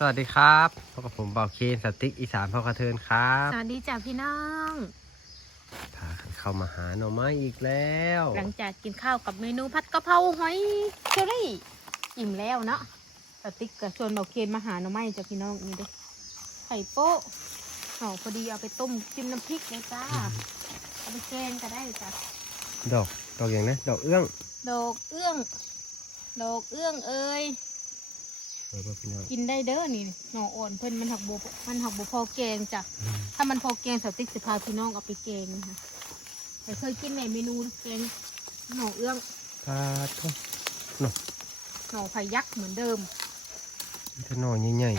สวัสดีครับพบกับผมบ่าวเคนสติ๊กอีสานพ่อกระเทินครับสวัสดีจ้ะพี่น้องพากันเข้ามาหาหน่อไม้อีกแล้ว หลังจากกินข้าวกับเมนูผัดกะเพราหอยเชอรี่อิ่มแล้วเนาะสติ๊กกับชวนเราเคนมาหาหน่อไม้จ้ะพี่น้องนี่เด้อไข่โป๊ะห่อพอดีเอาไปต้มจิ้มน้ำพริกเลยจ้าเอาไปแกงก็ได้จ้ะดอกดอกอย่างนะดอกเอื้อง ดอกเอื้อง ดอกเอื้องเอ้ย เออพี่น้องกินได้เด้อนี่หน่ออ่อนเพิ่นมันหักโบมันหักโบพอแกงจ้ะถ้ามันพอแกงสติ๊กสิพาพี่น้องเอาไปแกงนะคะแต่เคยกินในเมนูแกงหน่อเอื้องพาทุ่งหน่อไผ่ยักษ์เหมือนเดิมจะหน่อใหญ่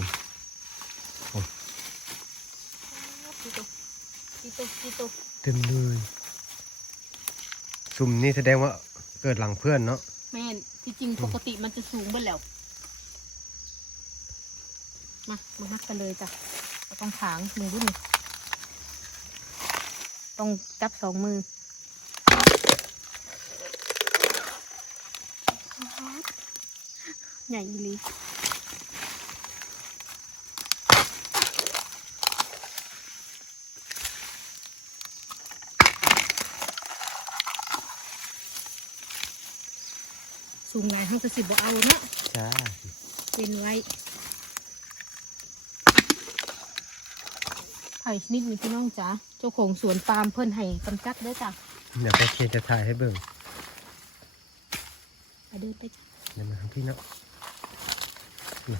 กีโตกีโตกีโตๆเต็มเลยสุ่มนี่แสดงว่าเกิดหลังเพื่อนเนาะแม่นที่จริงปกติมันจะสูงไปแล้ว มามาฮักกันเลยจ้ะเราต้องถางมือรุ่นนี่ต้องจับสองมือใหญ่อีหลีสูงหลายห้างกระสิบบ่เอาเนาะจ้าเป็นไว้ ไผ่ชนิดนี้พี่น้องจ๋าเจ้าของสวนปาล์มเพิ่นให้กำจัดเด้อจ้ะเดี๋ยวพ่อเคนจะถ่ายให้เบิ่งไปเดินไปจ้ะเดี๋ยวมาทางพี่เนาะนี่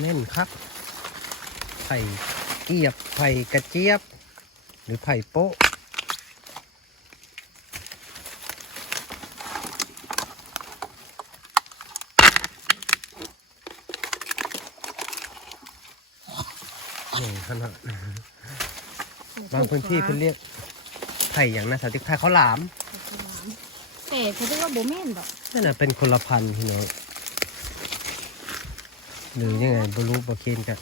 แน่นครับไผ่เกียบไผ่กระเจี๊ยบ หรือไผ่โป๊ะ นี่ ขนาดบางพื้นที่เพิ่นเรียกไผ่อย่างนะสาวติ๊กไผ่ข้าวหลามแต่เขาเรียกว่าโบแม่นดอกนั่นน่ะเป็นคนละพันธุ์พี่น้องหรือยังไงบรู้บอเคนกัน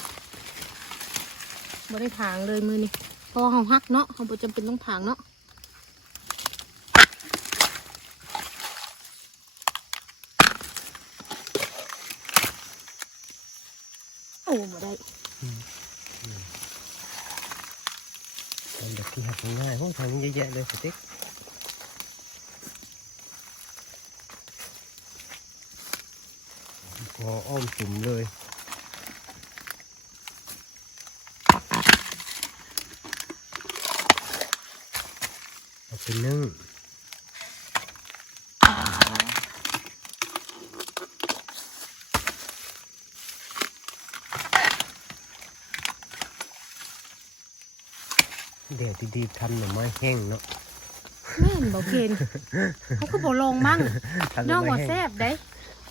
บ่ได้ถางเลยมือนี่เพราะว่าเขาฮักเนาะเขาบ่จำเป็นต้องถางเนาะโอ้บ่ได้ ทำแบบที่หักง่ายๆโอ้ทำเยอะแยะเลยสติ๊กพออ้อมสุมเลยเอาไปนึ่ งเดี๋ยวดีๆทำหน่อไม้แห้งเนาะแม่นบ่เคนเขาก็บ่ลองมั่งทำหน้น่อองไม้ว่าแห้แซ่งบได้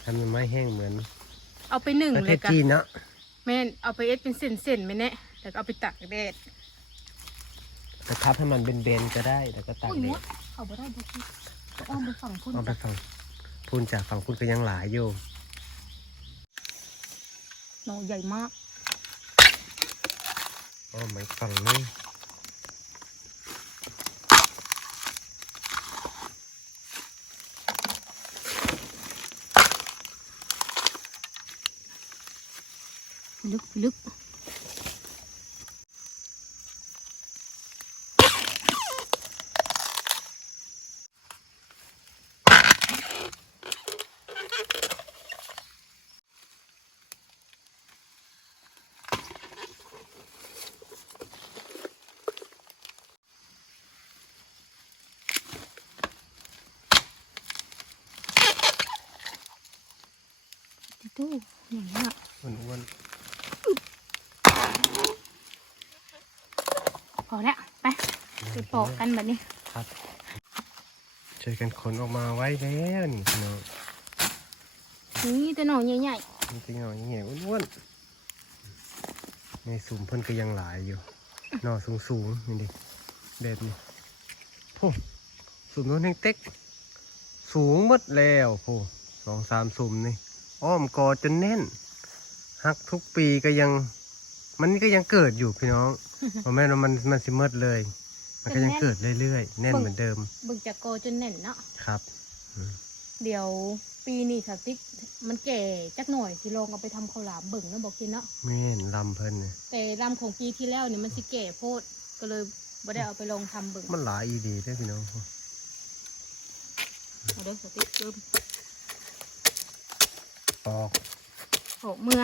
ทำหน่อไม้แห้งเหมือนเอาไปหนึ่งประเลเทยศกะจีนเนาะแม่นเอาไปเอ็ดเป็นเส้นๆไหมเนี่ยแล้วก็เอาไปตักแดดจะทับให้มันเบนๆก็ได้แล้วก็ตักอุ้ยเด็เนี้ดยเขาบ่ได้บ่คิดก็อ้อมไปฝั่งคุณเอาไปฝั่งพูนจากฝั่งคุณก็ยังหลายอยู่หนอใหญ่มากอ้อมไปฝั่งนึ ลึกลึก ติตู้ใหญ่มาก อ้วน พอแล้วไป ๆไปปอกกันแบบนี้ครับช่วยกันขนออกมาไว้แล้วนี่พี่น้องนี่แต่หน่อใหญ่มันจะหน่อยเหี่ยวอ้วนๆในสุ่มเพิ่นก็ยังหลายอยู่หน่อสูงๆนี่ดิแบบนี้โอ้สุ่มโน้นแห้งเต็ก สูงหมดแล้วโอ้สองสามสุ่มนี่อ้อมกอจนแน่นหักทุกปีก็ยัง มันก็ยังเกิดอยู่พี่น้องเพราะแม่นว่ามันมันสิเมดเลย มันก็ยังเกิดเรื่อยๆ แน่นเหมือนเดิมๆเบึกจากโกจนแน่นเนาะครับ เดี๋ยวปีนี้สติ๊กมันแก่จักหน่อยสิลองเอาไปทำข้าวหลามเบิ่งเนาะบอกกินเนาะแม่นลำเพิ่นเนี่ยแต่ลำของปีที่แล้วเนี่ยมันสิแก่โพดก็เลยบ่ได้เอาไปลองทำเบิ่งมันหลายอีดีเด้อพี่น้องเอาเด้อสติ๊กเริ่มปอกหกเมื่อ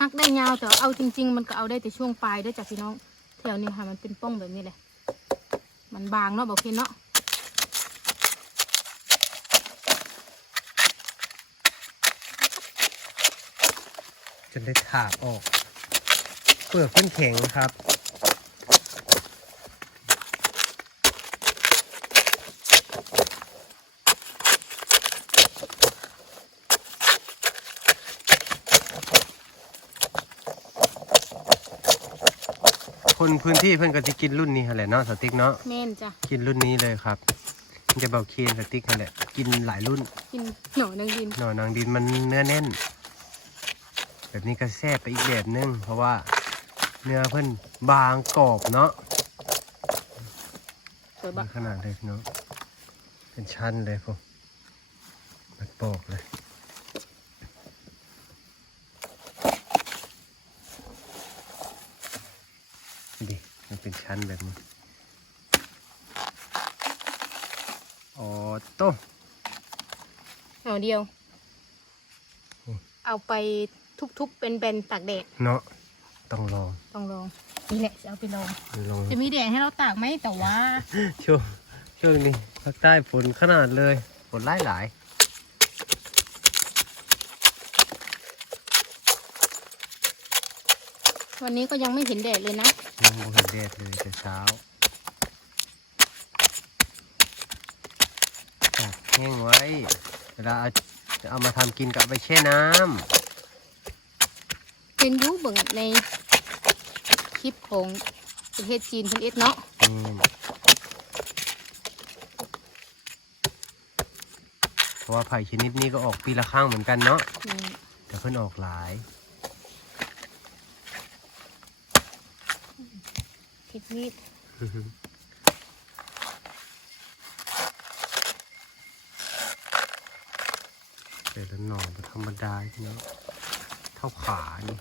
หักได้ยาวแต่เอาจริง ๆ มันก็เอาได้แต่ช่วงปลายด้วยจ้ะพี่น้องแถวนี้ค่ะ มันเป็นป้องแบบนี้เลยมันบางเนาะบอกกินเนาะจนได้ถากออก เปลือกเพิ่นแข็งครับ คนพื้นที่เพิ่นก็สิกินรุ่นนี้หั่นแหละเนาะสติ๊กเนาะแม่นจ้ะกินรุ่นนี้เลยครับมันจะเบาเคนสติ๊กนั่นแหละกินหลายรุ่นกินหน่อนังดินหน่อนางดินมันเนื้อแน่น แบบนี้ก็แซ่บไปอีกแบบนึงเพราะว่าเนื้อเพิ่นบางกรอบเนาะสวยบะขนาดเลยพี่น้องเป็นชั้นเลยพวกมันปอกเลยดิมันเป็น ชั้นแบบนี้อ๋อโต้หน่อเดียวอืมเอาไปทุบๆเป็นแบนๆตากแดดเนาะต้องลองต้องลองนี่แหละจะเอาไปลอง ลองจะมีแดดให้เราตากไหมแต่ว่าช่วงช่วงนี้ภาคใต้ฝนขนาดเลยฝนหลายหลาย วันนี้ก็ยังไม่เห็นแดดเลยนะๆยังบ่เห็นแดดเลยแต่เช้าตากแห้งไว้ เวลาเอาจะเอามาทำกินกับไปแช่น้เป็นอยูเบิ่งในคลิปของประเทศจีนเพิ่นเอ็ดเนาะำนี่เพราะว่าไผ่ชนิดนี้ก็ออกปีละครั้งเหมือนกันเนาะนี่แต่เพิ่นออกหลาย คลิปนี้แต่ละหน่อบ่ธรรมดาพี่เนาะเท่าขานี่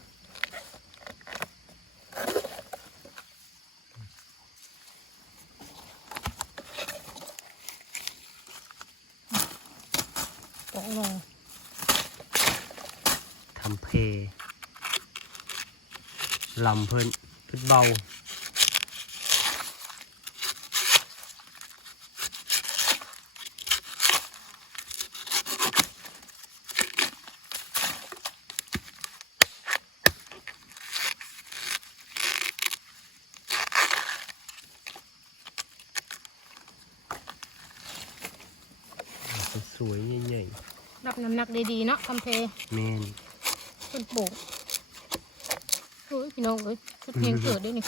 ต้องลองทำเพลำเพิ่นเพิ่นเบา สวยๆใหญ่รับน้ำหนักได้ดีเนาะคำเพๆแมนเพิ่นปลูกโอ้ยพี่น้องเอ้ยชุดเพลงเกิดด้วยนี่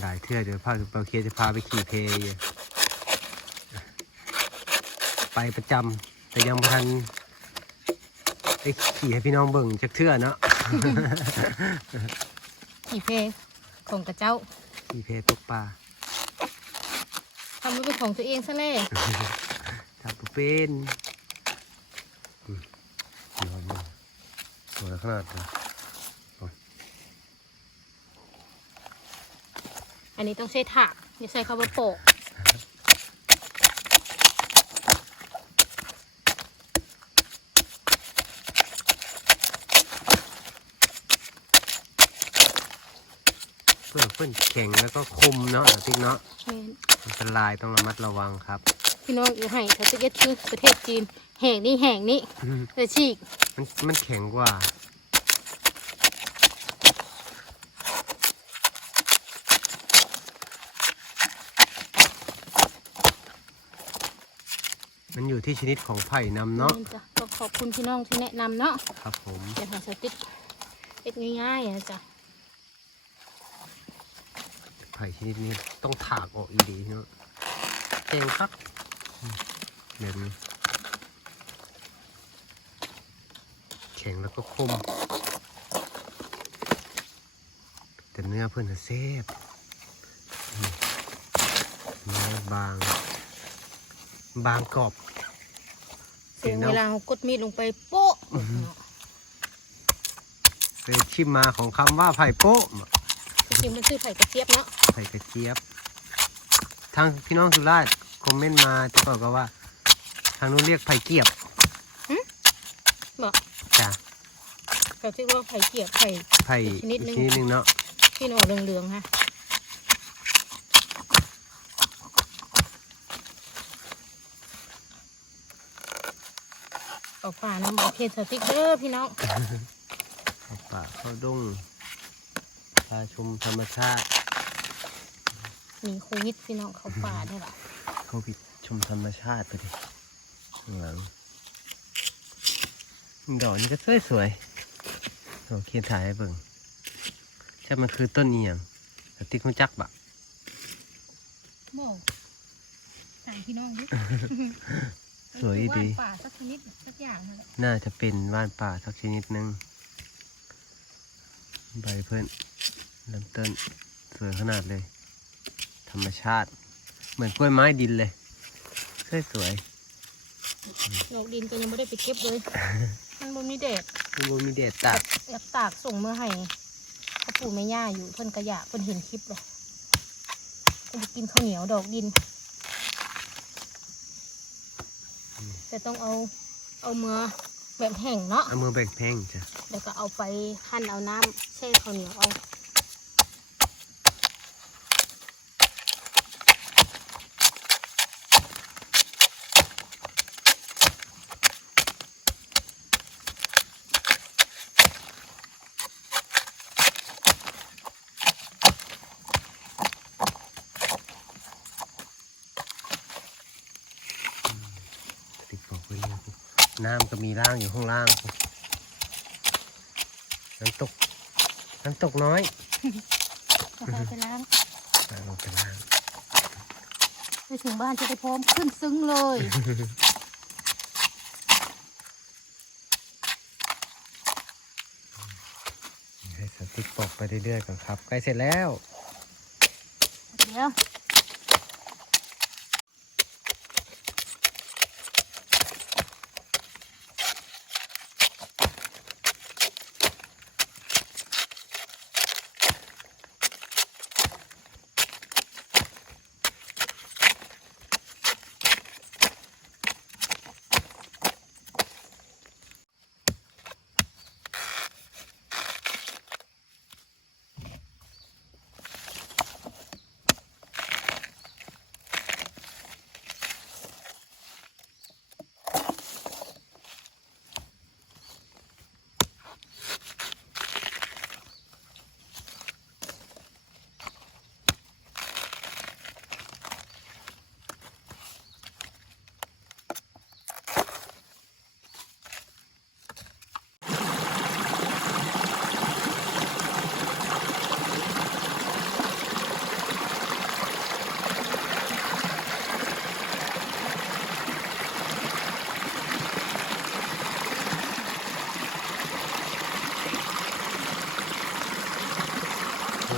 หลายเทื่อเดี๋ยวพาเปาเคจะพาไปขี่เพอยู่ไปประจำแต่ยังไม่ทันไปขี่ให้พี่น้องเบิ่งจักเทื่อเนาะกี่เพลงของกระเจ้าขี่เพตกปลาทำไว้เป็นของตัวเองซะเลย ถ้าบ่เป็นอืมนอนมาสวยขนาดนี้อันนี้ต้องใช้ถากอย่าใช้คำว่าโปะเพื่อเพื่อนแข็งแล้วก็คมเนาะติ๊กเนาะแม่นอันตรายต้องระมัดระวังครับ พี่น้องอยู่ให้เขาจะเอ็ดคือประเทศจีน แห่งนี้แห่งนี้เลยฉีกมันมันแข็งกว่ามันอยู่ที่ชนิดของไผ่นำเนาะแม่จ้ะก็ขอบคุณพี่น้องที่แนะนำเนาะ ครับผมเดี๋ยวหาสติ๊กเอ็ดง่ายๆอะจ้ะไผ่ชนิดนี้ต้องถากออกอีดีเนาะเจ๋งครับอืม แบบนี้แข็งแล้วก็คม แต่เนื้อเพื่อนน่ะแซ่บอืมบาง บางกรอบเสียงเวลาเรากดมีดลงไปโป๊ะเนาะเป็นที่มาของคำว่าไผ่โป๊ะจริงๆมันคือไผ่กระเจี๊ยบเนาะไผ่กระเจี๊ยบทางพี่น้องสุราษฎร์ค อมเมนต์มาจะบอกกันว่า ทางนู้นเรียกไผ่เกียบบอกจ้ะเราคิดว่าไผ่เกียบไผ่ไผ่อีกชนิดนึงชนิดหนึ่งเนาะที่มันออกเหลืองๆฮะออกป่าน้ำบอกเพจสติ๊กเดอร์พี่น้องเข้าป่าเข้าดงพาชมธรรมชาติมีโควิดพี่น้องเขาป่าได้หรอ เข้าไปชมธรรมชาติไปดิข้างหลังดอกนี้ก็สวยสวยๆโอเคถ่ายให้เบิ่งใช่มันคือต้นเอียงสติ๊กรู้จักบะบอกใส่พี่น้องดิสวยดีป่าสักชนิดสักอย่างนั่นแหละน่าจะเป็นว่านป่าสักชนิดหนึงใบเพื่อนลำต้นสวยขนาดเลย ธรรมชาติ เหมือนกล้วยไม้ดินเลยสวยสวยดอกดินก็ยังไม่ได้ไปเก็บเลย มันบ่มีแดดๆมันบ่มีแดดตัดอยากตากส่งเมื่อให้เขาปู่แม่ย่าอยู่เพิ่นกระยากเพิ่นเห็นคลิปเลยเพิ่นจะกินข้าวเหนียวดอกดิน แต่ต้องเอาเอาเมื่อแบบแห้งเนาะเอามือแบกแพงจ้ะ แล้วก็เอาไปหั่นเอาน้ำแช่ข้าวเหนียวเอา ติดบอกไว้เลย น้ำก็มีร่างอยู่ข้างล่าง น้ำตก น้ำตกน้อยก็เอาไปล้างน้ำลงไปล่าง ไปถึงบ้านจะได้พร้อมขึ้นซึ้งเลย ให้สติ๊กปอกไปเรื่อยๆก่อนครับ ใกล้เสร็จแล้ว เดี๋ยว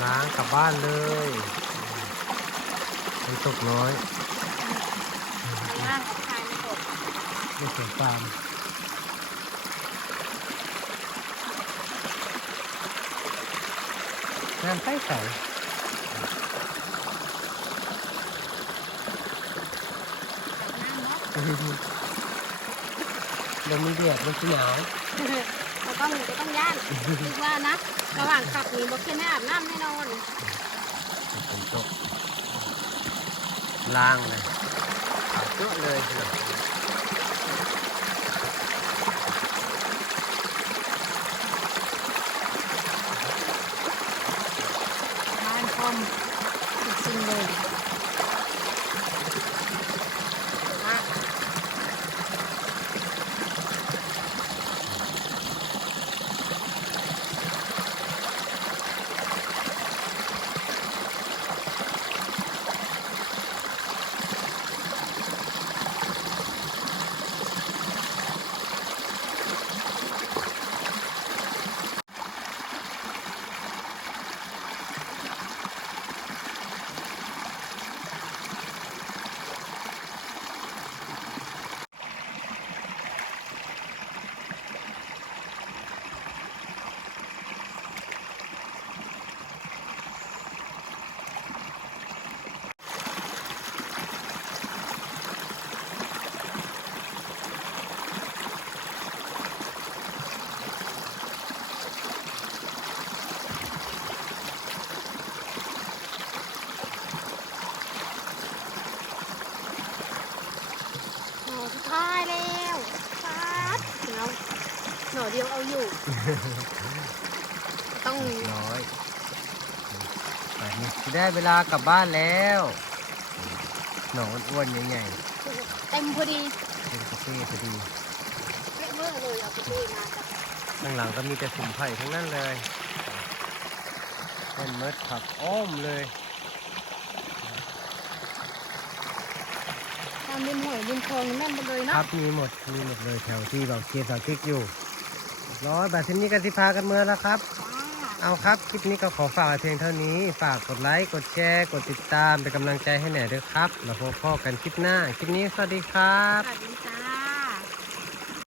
ล้างกลับบ้านเลยน้ำตกน้อยล้างกับคายมันตกไม่สวยฟาร์มงานใต้ใสน้ำเนาะ ลมมีเดือดมันหนาวเรา ต้องจะต้องย่านคิดว่านะระหว่างขับนี้บอกแค่ไม่อาบน้ำแน่นอนฝนตกล่างเลยขาวเยอะเลยทีเดียว บ้านคอมอีกสิ่งเลยมาก พายแล้วฟาดพี่น้องหน่อเดียวเอาอยู่ ต้องน้อยแบบนี้ได้เวลากลับบ้านแล้วหนอนอ้วนๆใหญ่เต็มพอดีๆเป็นกาแฟพอดีเละเมื่อเลยเอาไปด้วยมาจ้ะข้างหลังก็มีแต่สุ่มไผ่ทั้งนั้นเลยเป็นเมดผักอ้อมเลยตามริมหอยริมคลองนี่แม่นหมดเลยคเนาะรับมีหมดมีหมดเลยแถวที่เราเคียร์สาวติ๊กอยู่ ร้อยแบบนี้กันสิพากันเมื่อแล้วครับ เอาครับ คลิปนี้ก็ขอฝากเพียงเท่านี้ ฝากกดไลค์ กดแชร์ กดติดตามเป็นกำลังใจให้แหน่ด้วยครับ แล้วพบพ่อกันคลิปหน้า คลิปนี้สวัสดีครับสวัสดี